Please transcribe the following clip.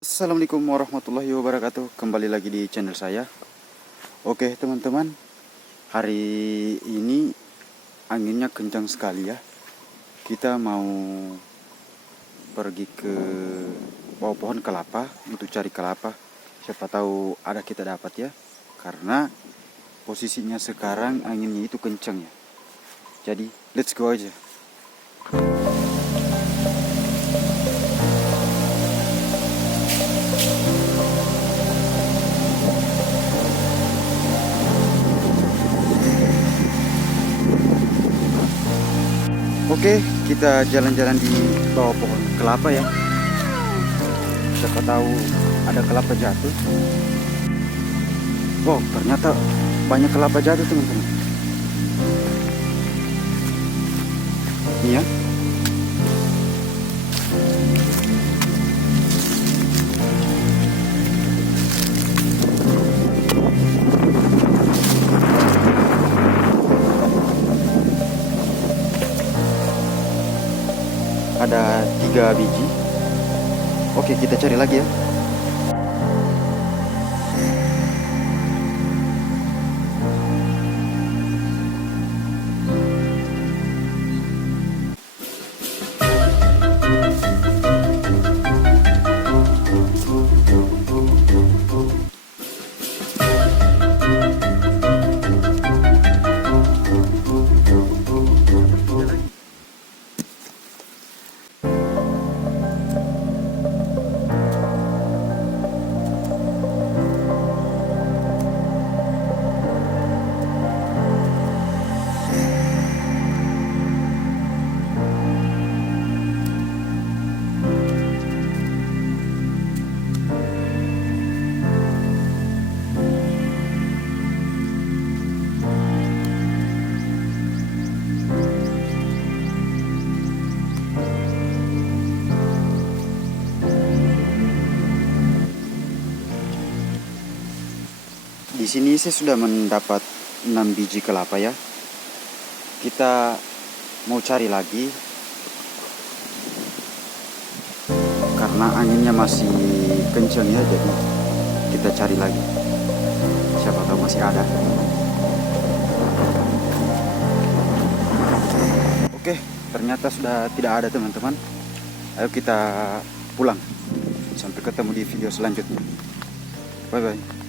Assalamualaikum warahmatullahi wabarakatuh. Kembali lagi di channel saya. Oke teman-teman, hari ini anginnya kencang sekali ya. Kita mau pergi ke bawah pohon kelapa untuk cari kelapa. Siapa tahu ada kita dapat ya. Karena posisinya sekarang anginnya itu kencang ya. Jadi let's go aja. Oke, kita jalan-jalan di bawah pohon kelapa ya. Siapa tahu ada kelapa jatuh. Wow, ternyata banyak kelapa jatuh teman-teman. Iya. Ada 3 biji. Oke, kita cari lagi ya. Di sini saya sudah mendapat 6 biji kelapa ya. Kita mau cari lagi karena anginnya masih kencang ya, jadi kita cari lagi. Siapa tahu masih ada. Oke, ternyata sudah tidak ada teman-teman. Ayo kita pulang. Sampai ketemu di video selanjutnya. Bye bye.